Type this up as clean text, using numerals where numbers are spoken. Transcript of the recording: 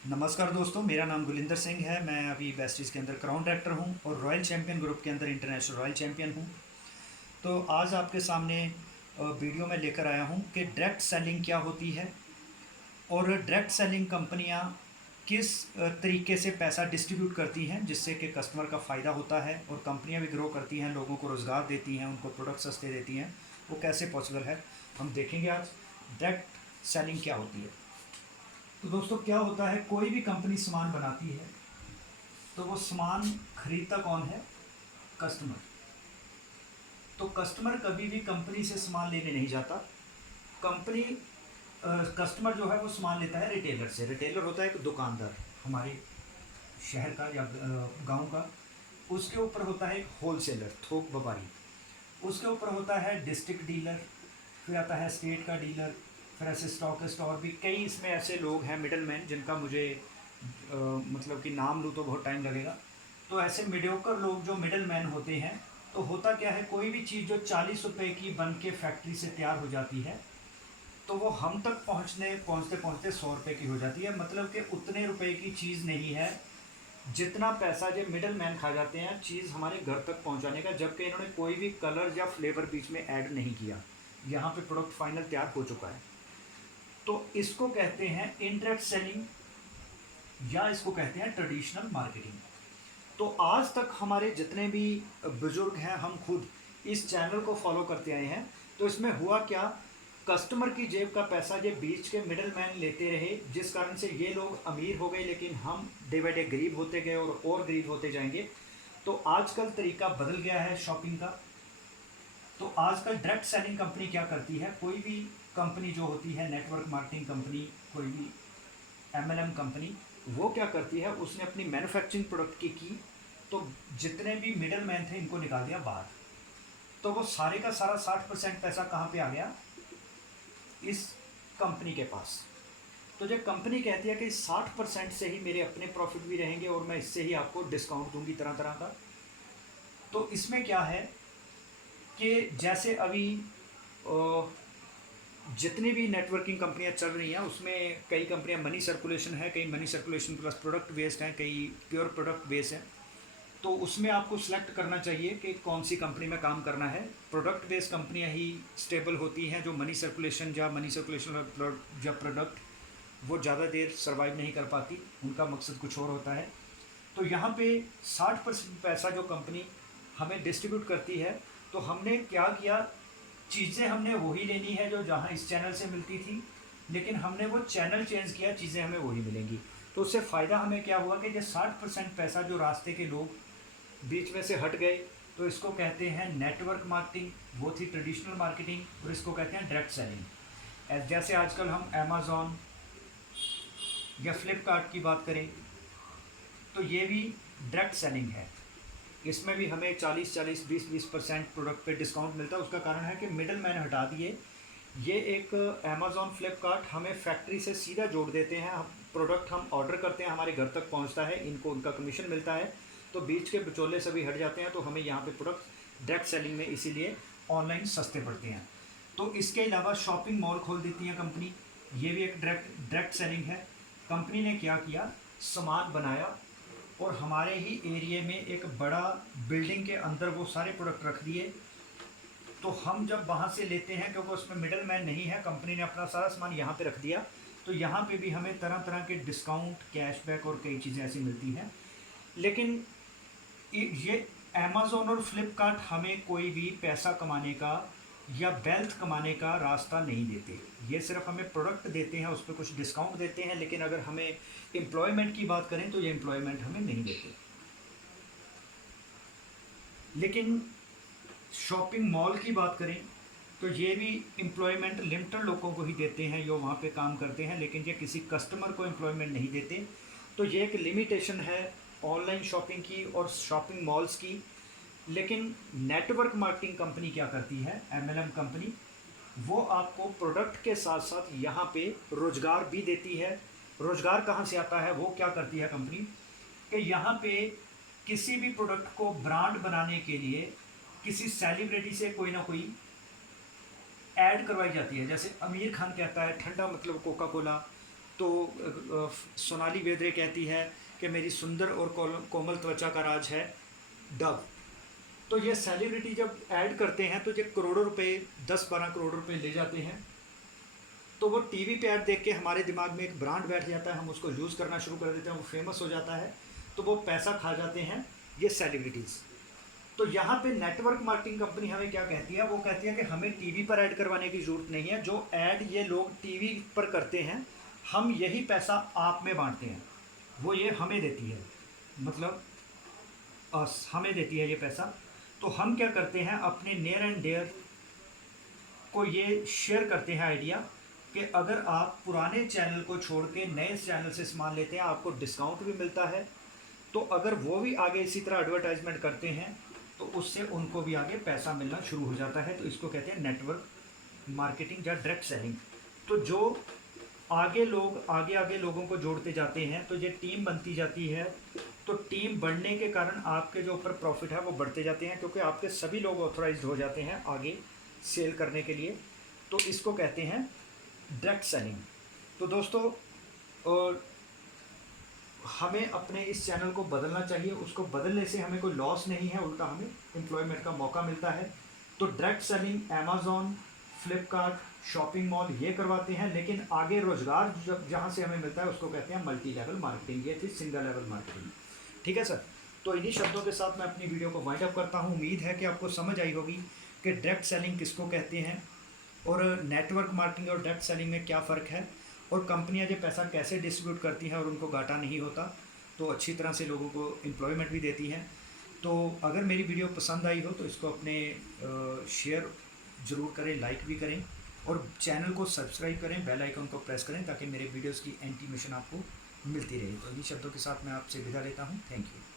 नमस्कार दोस्तों, मेरा नाम गुलिंदर सिंह है। मैं अभी वेस्टीज़ के अंदर क्राउन डायरेक्टर हूं और रॉयल चैम्पियन ग्रुप के अंदर इंटरनेशनल रॉयल चैम्पियन हूं। तो आज आपके सामने वीडियो में लेकर आया हूं कि डायरेक्ट सेलिंग क्या होती है और डायरेक्ट सेलिंग कंपनियां किस तरीके से पैसा डिस्ट्रीब्यूट करती हैं जिससे कि कस्टमर का फ़ायदा होता है और कंपनियां भी ग्रो करती हैं, लोगों को रोज़गार देती हैं, उनको प्रोडक्ट सस्ते देती हैं। वो कैसे पॉसिबल है, हम देखेंगे आज। डायरेक्ट सेलिंग क्या होती है। तो दोस्तों, क्या होता है, कोई भी कंपनी सामान बनाती है तो वो सामान खरीदता कौन है? कस्टमर। तो कस्टमर कभी भी कंपनी से सामान लेने नहीं जाता। कंपनी कस्टमर जो है वो सामान लेता है रिटेलर से। रिटेलर होता है एक दुकानदार हमारे शहर का या गांव का। उसके ऊपर होता है एक होलसेलर, थोक व्यापारी। उसके ऊपर होता है डिस्ट्रिक्ट डीलर, फिर आता है स्टेट का डीलर, फिर ऐसे स्टॉकिस्ट। और भी कई इसमें ऐसे लोग हैं मिडल मैन, जिनका मुझे मतलब कि नाम लूँ तो बहुत टाइम लगेगा। तो ऐसे मीडियोकर लोग जो मिडल मैन होते हैं, तो होता क्या है, कोई भी चीज़ जो 40 रुपए की बन के फैक्ट्री से तैयार हो जाती है तो वो हम तक पहुँचते पहुँचते 100 रुपये की हो जाती है। मतलब कि उतने रुपए की चीज़ नहीं है जितना पैसा जो मिडल मैन खा जाते हैं चीज़ हमारे घर तक पहुंचाने का, जबकि इन्होंने कोई भी कलर या फ्लेवर बीच में ऐड नहीं किया। यहाँ पे प्रोडक्ट फाइनल तैयार हो चुका है। तो इसको कहते हैं इनडायरेक्ट सेलिंग या इसको कहते हैं ट्रेडिशनल मार्केटिंग। तो आज तक हमारे जितने भी बुजुर्ग हैं, हम खुद इस चैनल को फॉलो करते आए हैं। तो इसमें हुआ क्या, कस्टमर की जेब का पैसा ये बीच के मिडल मैन लेते रहे, जिस कारण से ये लोग अमीर हो गए, लेकिन हम डे बाई डे गरीब होते गए और गरीब होते जाएंगे। तो आजकल तरीका बदल गया है शॉपिंग का। तो आजकल डायरेक्ट सेलिंग कंपनी क्या करती है, कोई भी कंपनी जो होती है, नेटवर्क मार्केटिंग कंपनी, कोई भी एमएलएम कंपनी, वो क्या करती है, उसने अपनी मैन्युफैक्चरिंग प्रोडक्ट की तो जितने भी मिडल मैन थे इनको निकाल दिया बाहर। तो वो सारे का सारा 60% पैसा कहाँ पे आ गया? इस कंपनी के पास। तो जब कंपनी कहती है कि 60% से ही मेरे अपने प्रॉफिट भी रहेंगे और मैं इससे ही आपको डिस्काउंट दूंगी तरह तरह का। तो इसमें क्या है कि जैसे अभी जितनी भी नेटवर्किंग कंपनियां चल रही हैं उसमें कई कंपनियां मनी सर्कुलेशन है, कई money circulation plus product based हैं, कई प्योर प्रोडक्ट बेस्ड हैं। तो उसमें आपको सिलेक्ट करना चाहिए कि कौन सी कंपनी में काम करना है। प्रोडक्ट बेस्ड कंपनियां ही स्टेबल होती हैं। जो मनी सर्कुलेशन या प्रोडक्ट, वो ज़्यादा देर सर्वाइव नहीं कर पाती, उनका मकसद कुछ और होता है। तो यहाँ पे 60% पैसा जो कंपनी हमें डिस्ट्रीब्यूट करती है, तो हमने क्या किया, चीज़ें हमने वही लेनी है जो जहाँ इस चैनल से मिलती थी, लेकिन हमने वो चैनल चेंज किया, चीज़ें हमें वही मिलेंगी। तो उससे फ़ायदा हमें क्या हुआ कि जो 60% पैसा जो रास्ते के लोग बीच में से हट गए, तो इसको कहते हैं नेटवर्क मार्केटिंग, वो थी ट्रेडिशनल मार्केटिंग, और इसको कहते हैं डायरेक्ट सेलिंग। जैसे आजकल हम अमेज़ॉन या फ्लिपकार्ट की बात करें तो ये भी डायरेक्ट सेलिंग है। इसमें भी हमें 40-40, 20-20% प्रोडक्ट पे डिस्काउंट मिलता है। उसका कारण है कि मिडल मैन हटा दिए। ये एक अमेज़ॉन फ्लिपकार्ट हमें फैक्ट्री से सीधा जोड़ देते हैं। हम प्रोडक्ट हम ऑर्डर करते हैं, हमारे घर तक पहुंचता है, इनको उनका कमीशन मिलता है। तो बीच के बिचौले सभी हट जाते हैं, तो हमें यहाँ पे प्रोडक्ट डायरेक्ट सेलिंग में इसीलिए ऑनलाइन सस्ते पड़ते हैं। तो इसके अलावा शॉपिंग मॉल खोल देती है कंपनी, ये भी एक डायरेक्ट सेलिंग है। कंपनी ने क्या किया, सामान बनाया और हमारे ही एरिया में एक बड़ा बिल्डिंग के अंदर वो सारे प्रोडक्ट रख दिए। तो हम जब वहाँ से लेते हैं, क्योंकि उसमें मिडल मैन नहीं है, कंपनी ने अपना सारा सामान यहाँ पे रख दिया, तो यहाँ पे भी हमें तरह तरह के डिस्काउंट, कैशबैक और कई चीज़ें ऐसी मिलती हैं। लेकिन ये अमेज़ॉन और फ्लिपकार्ट हमें कोई भी पैसा कमाने का या वेल्थ कमाने का रास्ता नहीं देते। ये सिर्फ हमें प्रोडक्ट देते हैं, उस पर कुछ डिस्काउंट देते हैं, लेकिन अगर हमें एम्प्लॉयमेंट की बात करें तो ये एम्प्लॉयमेंट हमें नहीं देते। लेकिन शॉपिंग मॉल की बात करें तो ये भी एम्प्लॉयमेंट लिमिटेड लोगों को ही देते हैं जो वहाँ पे काम करते हैं, लेकिन ये किसी कस्टमर को एम्प्लॉयमेंट नहीं देते। तो ये एक लिमिटेशन है ऑनलाइन शॉपिंग की और शॉपिंग मॉल्स की। लेकिन नेटवर्क मार्केटिंग कंपनी क्या करती है, एमएलएम कंपनी, वो आपको प्रोडक्ट के साथ साथ यहाँ पे रोज़गार भी देती है। रोज़गार कहाँ से आता है, वो क्या करती है कंपनी, कि यहाँ पे किसी भी प्रोडक्ट को ब्रांड बनाने के लिए किसी सेलिब्रिटी से कोई ना कोई ऐड करवाई जाती है। जैसे आमिर खान कहता है ठंडा मतलब कोका कोला, तो सोनाली बेंद्रे कहती है कि मेरी सुंदर और कोमल त्वचा का राज है डव। तो ये सेलिब्रिटी जब ऐड करते हैं तो ये करोड़ों रुपए, 10-12 करोड़ रुपए ले जाते हैं। तो वो टीवी पे ऐड देख के हमारे दिमाग में एक ब्रांड बैठ जाता है, हम उसको यूज़ करना शुरू कर देते हैं, वो फेमस हो जाता है, तो वो पैसा खा जाते हैं ये सेलिब्रिटीज़। तो यहाँ पे नेटवर्क मार्केटिंग कंपनी हमें क्या कहती है, वो कहती है कि हमें टीवी पर ऐड करवाने की ज़रूरत नहीं है, जो ऐड ये लोग टीवी पर करते हैं हम यही पैसा आप में बांटते हैं, वो ये हमें देती है, मतलब हमें देती है ये पैसा। तो हम क्या करते हैं, अपने नियर एंड डियर को ये शेयर करते हैं आइडिया कि अगर आप पुराने चैनल को छोड़ के नए चैनल से सामान लेते हैं आपको डिस्काउंट भी मिलता है। तो अगर वो भी आगे इसी तरह एडवर्टाइजमेंट करते हैं तो उससे उनको भी आगे पैसा मिलना शुरू हो जाता है। तो इसको कहते हैं नेटवर्क मार्केटिंग या डायरेक्ट सेलिंग। तो जो आगे आगे लोगों को जोड़ते जाते हैं तो ये टीम बनती जाती है। तो टीम बढ़ने के कारण आपके जो ऊपर प्रॉफिट है वो बढ़ते जाते हैं, क्योंकि आपके सभी लोग ऑथराइज्ड हो जाते हैं आगे सेल करने के लिए। तो इसको कहते हैं डायरेक्ट सेलिंग। तो दोस्तों, और हमें अपने इस चैनल को बदलना चाहिए, उसको बदलने से हमें कोई लॉस नहीं है, उल्टा हमें एम्प्लॉयमेंट का मौका मिलता है। तो direct selling Amazon, Flipkart, shopping mall ये करवाते हैं, लेकिन आगे रोज़गार जहाँ से हमें मिलता है उसको कहते हैं मल्टी लेवल मार्केटिंग। ये थी सिंगल लेवल मार्केटिंग। ठीक है सर। तो इन्हीं शब्दों के साथ मैं अपनी वीडियो को वाइंड अप करता हूँ। उम्मीद है कि आपको समझ आई होगी कि डायरेक्ट सेलिंग किसको कहते हैं और नेटवर्क मार्केटिंग और डायरेक्ट सेलिंग में क्या फ़र्क है, और कंपनियां जो पैसा कैसे डिस्ट्रीब्यूट करती हैं और उनको घाटा नहीं होता, तो अच्छी तरह से लोगों को एम्प्लॉयमेंट भी देती हैं। तो अगर मेरी वीडियो पसंद आई हो तो इसको अपने शेयर ज़रूर करें, लाइक भी करें, और चैनल को सब्सक्राइब करें, बेल आइकन को प्रेस करें ताकि मेरे वीडियोस की इंटीमेशन आपको मिलती रहे। तो इन्हीं शब्दों के साथ मैं आपसे विदा लेता हूँ। Thank you.